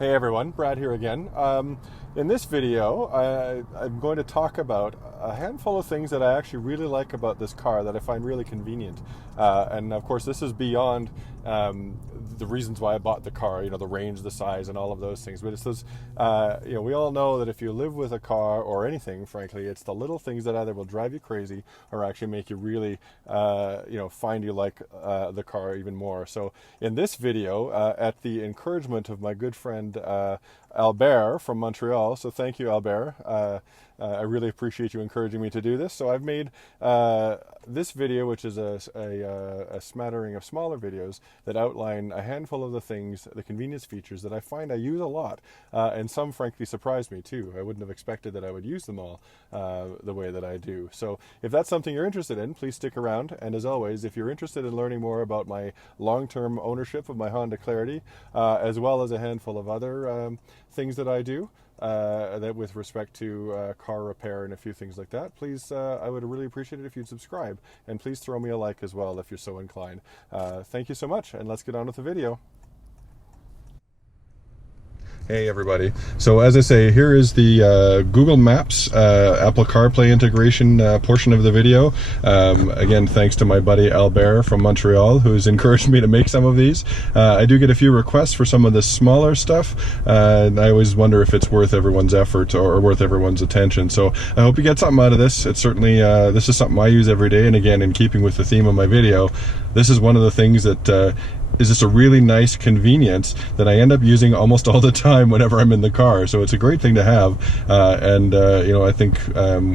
Hey everyone, Brad here again. In this video, I'm going to talk about a handful of things that I actually really like about this car that I find really convenient. And of course, this is beyond the reasons why I bought the car, the range, the size, and all of those things. But it's those, we all know that if you live with a car or anything, frankly, it's the little things that either will drive you crazy or actually make you really, find you like the car even more. So in this video, at the encouragement of my good friend Albert from Montreal, so thank you, Albert. I really appreciate you encouraging me to do this. So I've made this video, which is a smattering of smaller videos that outline a handful of the things, the convenience features that I find I use a lot, and some frankly surprised me too. I wouldn't have expected that I would use them all the way that I do. So if that's something you're interested in, please stick around. And as always, if you're interested in learning more about my long-term ownership of my Honda Clarity, as well as a handful of other things that I do, that with respect to car repair and a few things like that, please, I would really appreciate it if you'd subscribe, and please throw me a like as well if you're so inclined. Thank you so much, and let's get on with the video. Hey everybody. So as I say, here is the Google Maps Apple CarPlay integration portion of the video. Again, thanks to my buddy Albert from Montreal, who's encouraged me to make some of these. I do get a few requests for some of the smaller stuff, and I always wonder if it's worth everyone's effort or worth everyone's attention. So I hope you get something out of this. It's certainly, this is something I use every day, and again, in keeping with the theme of my video, this is one of the things that is just a really nice convenience that I end up using almost all the time whenever I'm in the car. So it's a great thing to have, and I think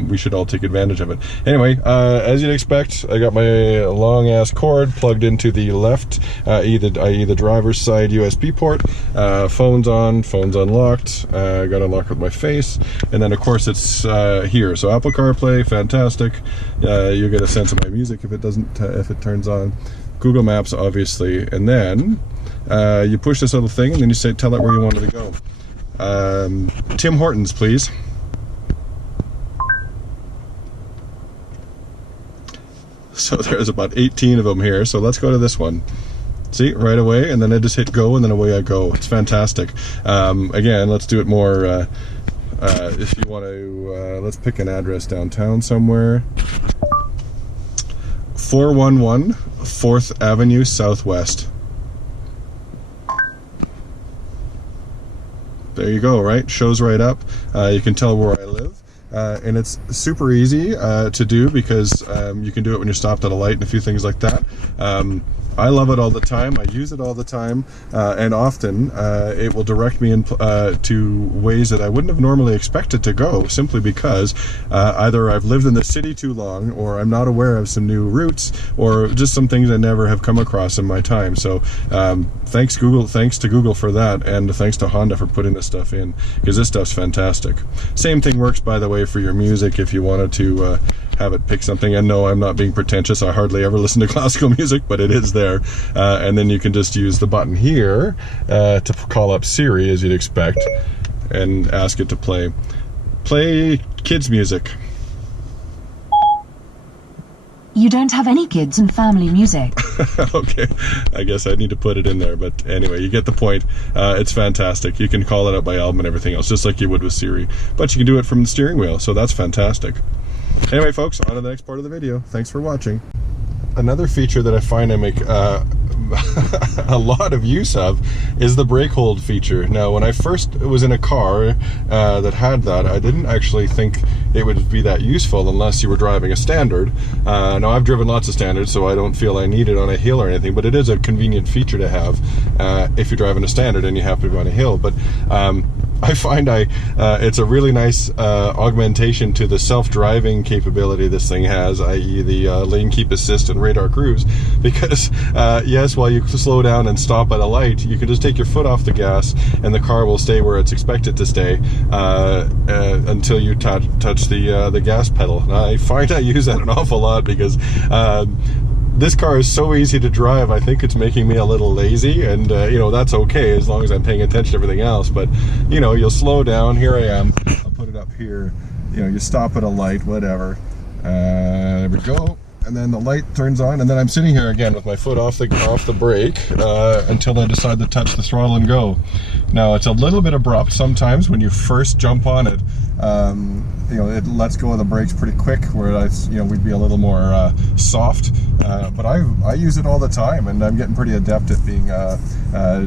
we should all take advantage of it. Anyway, as you'd expect, I got my long ass cord plugged into the left, i.e. the driver's side USB port. Phone's on, phone's unlocked. I got unlocked with my face, and then of course it's here. So Apple CarPlay, fantastic. You get a sense of my music if it turns on. Google Maps, obviously, and then you push this little thing, and then you say, tell it where you want it to go. Tim Hortons, please. So there's about 18 of them here, so let's go to this one. See, right away, and then I just hit go, and then away I go. It's fantastic. Again, let's do it more, if you want to, let's pick an address downtown somewhere. 411 4th Avenue Southwest. There you go, right? Shows right up. You can tell where I live. And it's super easy to do because you can do it when you're stopped at a light and a few things like that. I love it all the time. I use it all the time, and often it will direct me to ways that I wouldn't have normally expected to go, simply because either I've lived in the city too long, or I'm not aware of some new routes, or just some things I never have come across in my time. So thanks to Google for that, and thanks to Honda for putting this stuff in, because this stuff's fantastic. Same thing works, by the way, for your music if you wanted to have it pick something. And no, I'm not being pretentious. I hardly ever listen to classical music, but it is there. And then you can just use the button here to call up Siri, as you'd expect, and ask it to play kids music. You don't have any kids and family music. Okay, I guess I need to put it in there, but anyway, you get the point. It's fantastic. You can call it up by album and everything else, just like you would with Siri, but you can do it from the steering wheel, so that's fantastic. Anyway, folks, on to the next part of the video. Thanks for watching. Another feature that I find I make a lot of use of is the brake hold feature. Now, when I first was in a car that had that, I didn't actually think it would be that useful unless you were driving a standard. Now, I've driven lots of standards, so I don't feel I need it on a hill or anything, but it is a convenient feature to have if you're driving a standard and you happen to be on a hill. But I find it's a really nice augmentation to the self-driving capability this thing has, i.e. the lane keep assist and radar cruise, because yes, while you slow down and stop at a light, you can just take your foot off the gas and the car will stay where it's expected to stay until you touch the gas pedal. And I find I use that an awful lot because this car is so easy to drive. I think it's making me a little lazy, and that's okay as long as I'm paying attention to everything else. But you'll slow down. Here I am. I'll put it up here. You stop at a light, whatever. There we go. and then the light turns on, and then I'm sitting here again with my foot off the brake until I decide to touch the throttle and go. Now it's a little bit abrupt sometimes when you first jump on it. You know, it lets go of the brakes pretty quick, whereas, you know, we'd be a little more soft. But I use it all the time, and I'm getting pretty adept at being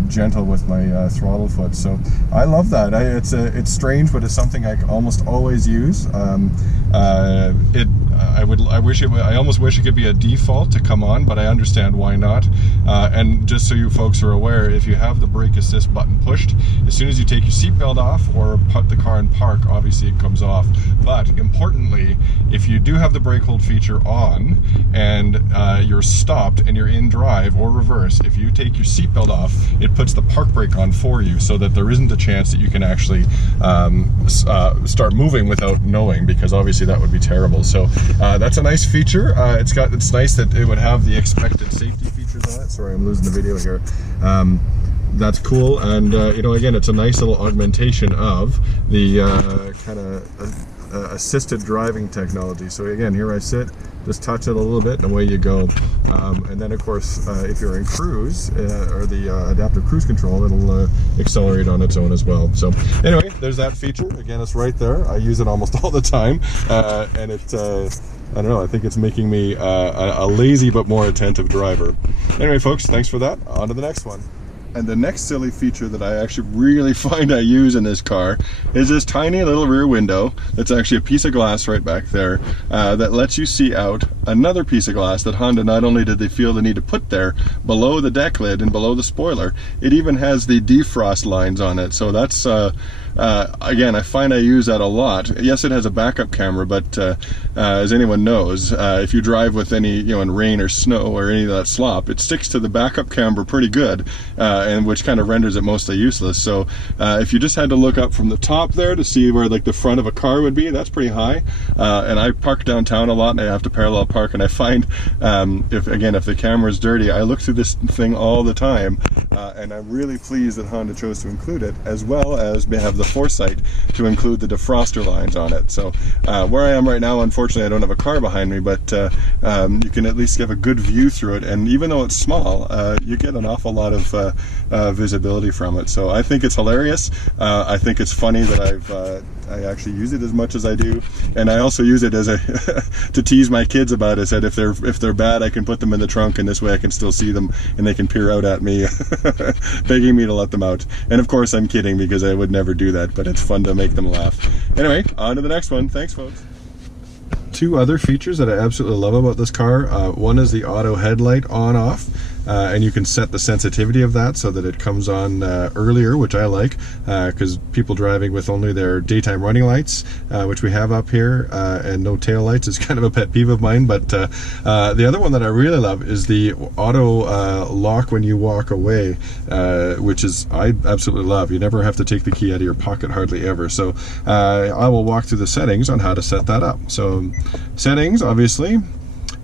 gentle with my throttle foot. So I love that. It's strange, but it's something I almost always use. I almost wish it could be a default to come on, but I understand why not. And just so you folks are aware, if you have the brake assist button pushed, as soon as you take your seatbelt off or put the car in park, obviously it comes off. But importantly, if you do have the brake hold feature on and you're stopped and you're in drive or reverse, if you take your seatbelt off, it puts the park brake on for you, so that there isn't a chance that you can actually start moving without knowing, because obviously that would be terrible. So that's a nice feature. It's nice that it would have the expected safety features on it. Sorry, I'm losing the video here. That's cool, and you know, again, it's a nice little augmentation of the kind of assisted driving technology. So again, here I sit, just touch it a little bit, and away you go. And then, of course, if you're in cruise or the adaptive cruise control, it'll accelerate on its own as well. So anyway, there's that feature. Again, it's right there. I use it almost all the time, and it I don't know, I think it's making me a lazy but more attentive driver. Anyway, folks, thanks for that. On to the next one. And the next silly feature that I actually really find I use in this car is this tiny little rear window that's actually a piece of glass right back there that lets you see out another piece of glass that Honda not only did they feel the need to put there below the deck lid and below the spoiler, it even has the defrost lines on it. So that's again, I find I use that a lot. Yes, it has a backup camera, but as anyone knows, if you drive with any, you know, in rain or snow or any of that slop, it sticks to the backup camera pretty good, and which kind of renders it mostly useless. So if you just had to look up from the top there to see where like the front of a car would be, that's pretty high. And I park downtown a lot, and I have to parallel park, and I find if the camera is dirty, I look through this thing all the time, and I'm really pleased that Honda chose to include it, as well as have the foresight to include the defroster lines on it. So where I am right now, unfortunately, I don't have a car behind me, but you can at least get a good view through it, and even though it's small, you get an awful lot of visibility from it. So I think it's hilarious. I think it's funny that I actually use it as much as I do, and I also use it as a to tease my kids about it. That if they're bad, I can put them in the trunk, and this way I can still see them, and they can peer out at me, begging me to let them out. And of course, I'm kidding, because I would never do that, but it's fun to make them laugh. Anyway, on to the next one. Thanks, folks. Two other features that I absolutely love about this car. One is the auto headlight on-off, and you can set the sensitivity of that so that it comes on earlier, which I like, because people driving with only their daytime running lights, which we have up here, and no tail lights, is kind of a pet peeve of mine. But the other one that I really love is the auto lock when you walk away, which is I absolutely love. You never have to take the key out of your pocket, hardly ever. So I will walk through the settings on how to set that up. So settings, obviously,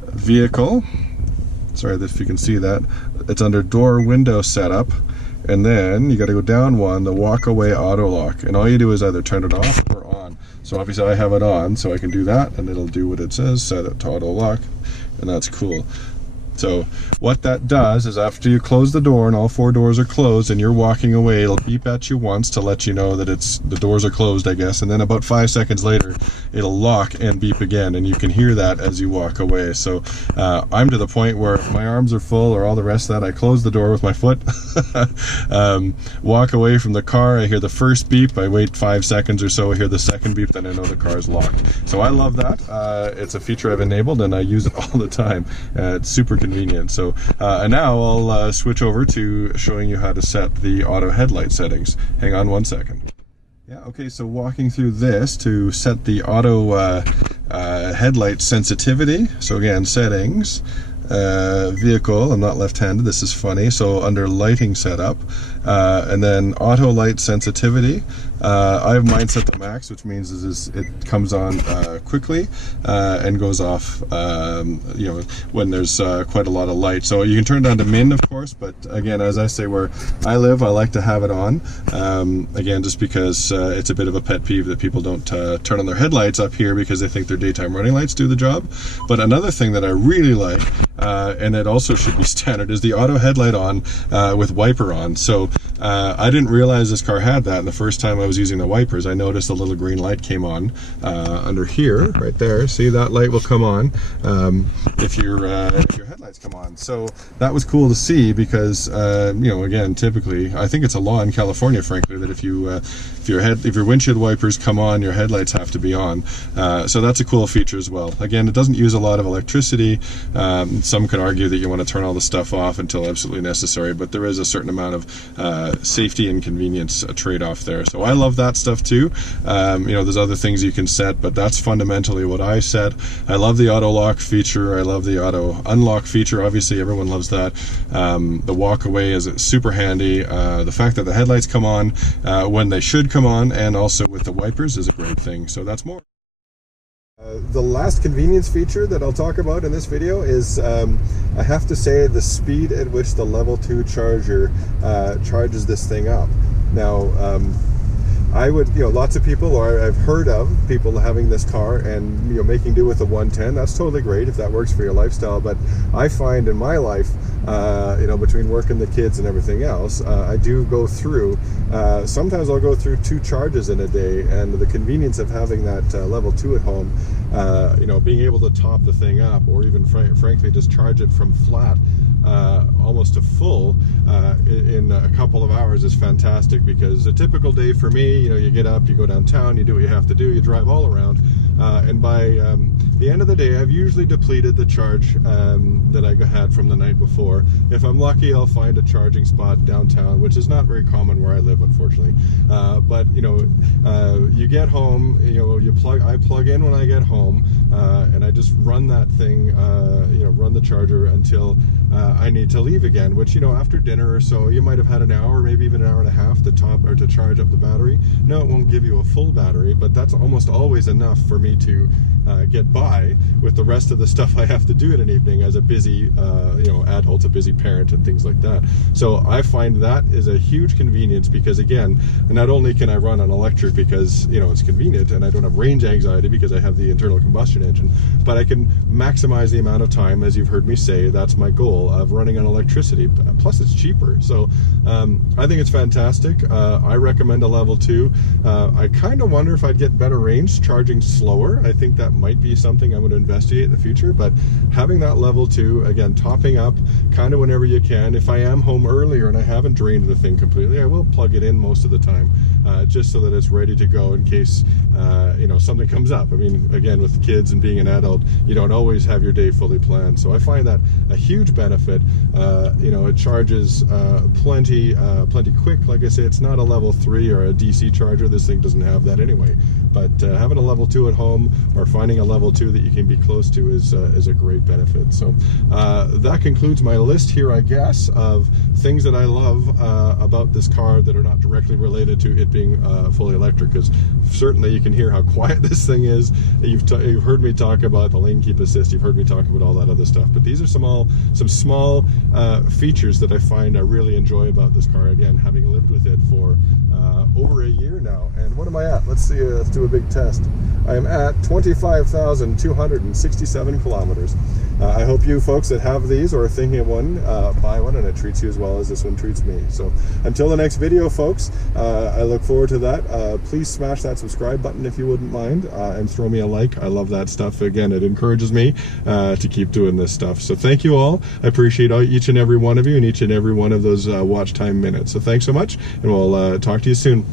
vehicle. Sorry if you can see that. It's under door window setup, and then you got to go down one, the walk away auto lock, and all you do is either turn it off or on. So obviously I have it on, so I can do that, and it'll do what it says, set it to auto lock, and that's cool. So what that does is, after you close the door and all four doors are closed and you're walking away, it'll beep at you once to let you know that the doors are closed, I guess, and then about 5 seconds later it'll lock and beep again, and you can hear that as you walk away. So I'm to the point where if my arms are full or all the rest of that, I close the door with my foot, walk away from the car, I hear the first beep, I wait 5 seconds or so, I hear the second beep, then I know the car's locked. So I love that. It's a feature I've enabled, and I use it all the time. It's super convenient. So and now I'll switch over to showing you how to set the auto headlight settings. Hang on 1 second. Yeah, okay, so walking through this to set the auto headlight sensitivity. So again, settings, vehicle, I'm not left-handed, this is funny. So under lighting setup, And then auto light sensitivity. I have mine set to max, which means it comes on quickly and goes off, you know, when there's quite a lot of light. So you can turn it down to min, of course, but again, as I say, where I live, I like to have it on. Again, just because it's a bit of a pet peeve that people don't turn on their headlights up here because they think their daytime running lights do the job. But another thing that I really like, and it also should be standard, is the auto headlight on with wiper on. So I didn't realize this car had that, and the first time I was using the wipers, I noticed a little green light came on under here, right there. See, that light will come on if your headlights come on. So that was cool to see because you know, again, typically, I think it's a law in California, frankly, that if your windshield wipers come on, your headlights have to be on. So that's a cool feature as well. Again, it doesn't use a lot of electricity. Some could argue that you want to turn all the stuff off until absolutely necessary, but there is a certain amount of safety and convenience trade-off there. So I love that stuff too. You know, there's other things you can set, but that's fundamentally what I set. I love the auto lock feature. I love the auto unlock feature. Obviously, everyone loves that. The walk away is super handy. The fact that the headlights come on when they should come on, and also with the wipers, is a great thing. So that's more. The last convenience feature that I'll talk about in this video is, I have to say, the speed at which the level 2 charger charges this thing up. Now, I would, you know, lots of people, or I've heard of people having this car and, you know, making do with a 110. That's totally great if that works for your lifestyle. But I find in my life, you know, between working the kids and everything else, I do go through, sometimes I'll go through 2 charges in a day, and the convenience of having that level 2 at home, you know, being able to top the thing up, or even frankly just charge it from flat almost to full in a couple of hours is fantastic. Because a typical day for me, you know, you get up, you go downtown, you do what you have to do, you drive all around, and by the end of the day, I've usually depleted the charge that I had from the night before. If I'm lucky, I'll find a charging spot downtown, which is not very common where I live, unfortunately. But you know, you get home, you know, I plug in when I get home, and I just run that thing, you know, run the charger until I need to leave again. Which, you know, after dinner or so, you might have had an hour, maybe even an hour and a half to top or to charge up the battery. No, it won't give you a full battery, but that's almost always enough for me to get by with the rest of the stuff I have to do in an evening as a busy, you know, adult, a busy parent, and things like that. So I find that is a huge convenience because, again, not only can I run on electric because, you know, it's convenient and I don't have range anxiety because I have the internal combustion engine, but I can maximize the amount of time, as you've heard me say. That's my goal of running on electricity. Plus, it's cheaper. So I think it's fantastic. I recommend a level 2. I kind of wonder if I'd get better range charging slower. I think that might be something I'm going to investigate in the future, but having that level 2, again, topping up kind of whenever you can. If I am home earlier and I haven't drained the thing completely, I will plug it in most of the time, just so that it's ready to go in case, you know, something comes up. I mean, again, with kids and being an adult, you don't always have your day fully planned. So I find that a huge benefit. You know, it charges plenty quick. Like I say, it's not a level 3 or a DC charger. This thing doesn't have that anyway. But having a level 2 at home, or finding a level 2 that you can be close to, is a great benefit. So that concludes my list here, I guess, of things that I love about this car that are not directly related to it being fully electric. Because certainly you can hear how quiet this thing is. You've heard me talk about the lane keep assist. You've heard me talk about all that other stuff. But these are some small features that I find I really enjoy about this car. Again, having lived with it for over a year now. And what am I at? Let's see. Let's do a big test. I am at 25,267 kilometers. I hope you folks that have these or are thinking of one, buy one, and it treats you as well as this one treats me. So until the next video, folks, I look forward to that. Please smash that subscribe button if you wouldn't mind, and throw me a like. I love that stuff. Again, it encourages me to keep doing this stuff. So thank you all. I appreciate each and every one of you and each and every one of those watch time minutes. So thanks so much, and we'll talk to you soon.